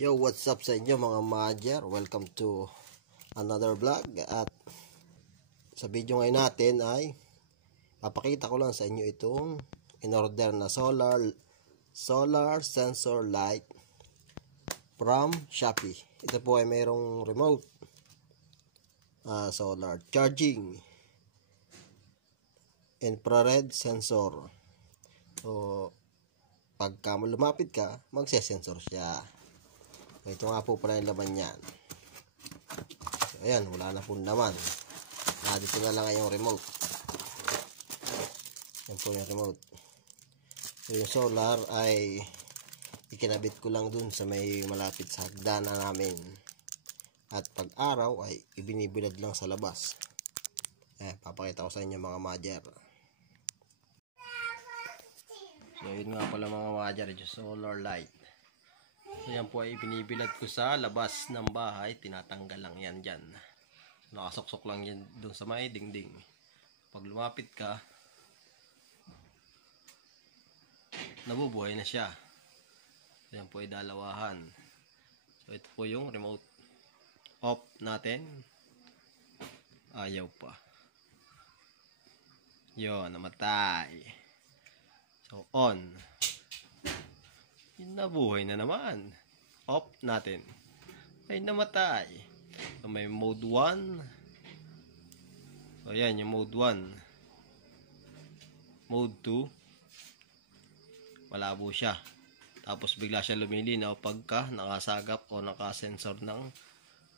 Yo, what's up sa inyo mga Madger? Welcome to another vlog. At sa video ngayon natin ay papakita ko lang sa inyo itong in-order na solar sensor light from Shopee. Ito po ay mayroong remote, solar charging, infrared sensor. So pagka lumapit ka, magse-sensor siya. Ito nga po pala yung laman yan. So, ayan, wala na po naman. Dito na lang yung remote. Yan po yung remote. So, yung solar ay ikinabit ko lang dun sa may malapit sa hagdanan namin. At pag araw ay ibinibilad lang sa labas. Papakita ko sa inyo mga Madger. So, yun nga pala mga Madger, yung solar light. So yan po ay binibilad ko sa labas ng bahay. Tinatanggal lang yan dyan. Nakasoksok lang yan doon sa may dingding. Pag lumapit ka, nabubuhay na siya. So yan po ay dalawahan. So ito po yung remote. Off natin. Ayaw pa. Yun, namatay. So on. Nabuhay na naman. Off natin. Ay namatay. So, may mode 1. So yan yung mode 1. Mode 2. Malabo siya. Tapos bigla siya lumilinaw pagka nakasagap o nakasensor ng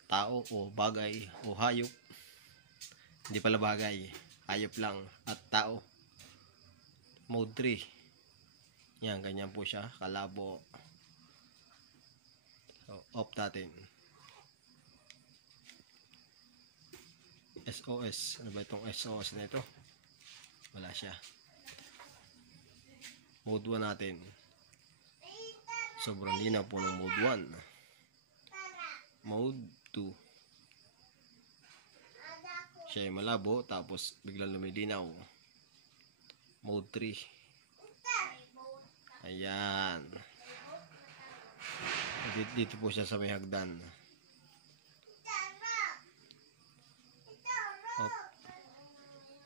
tao o bagay o hayop. Hindi pala bagay. Hayop lang at tao. Mode 3. Yan, ganyan po siya, kalabo. So, off natin. SOS. Ano ba itong SOS na ito? Wala siya. Mode 1 natin. Sobrang linaw po ng mode 1. Mode 2. Siya ay malabo, tapos biglang lumilinaw. Mode 3. Ayan. Dito po siya sa may hagdan.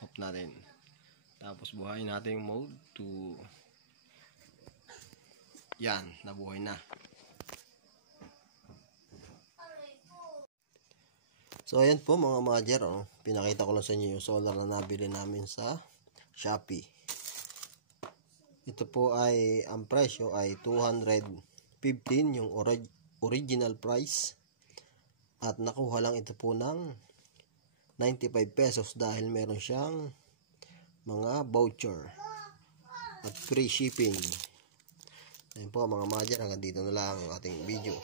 Off natin. Tapos buhayin natin yung mode 2. Yan, nabuhay na. So ayan po mga Madger, pinakita ko lang sa inyo yung solar na nabili namin sa Shopee. Ito po ay, ang presyo ay 215 yung original price. At nakuha lang ito po ng 95 pesos dahil meron siyang mga voucher at free shipping. Ayan po mga Madger, hanggang dito na lang ang ating video.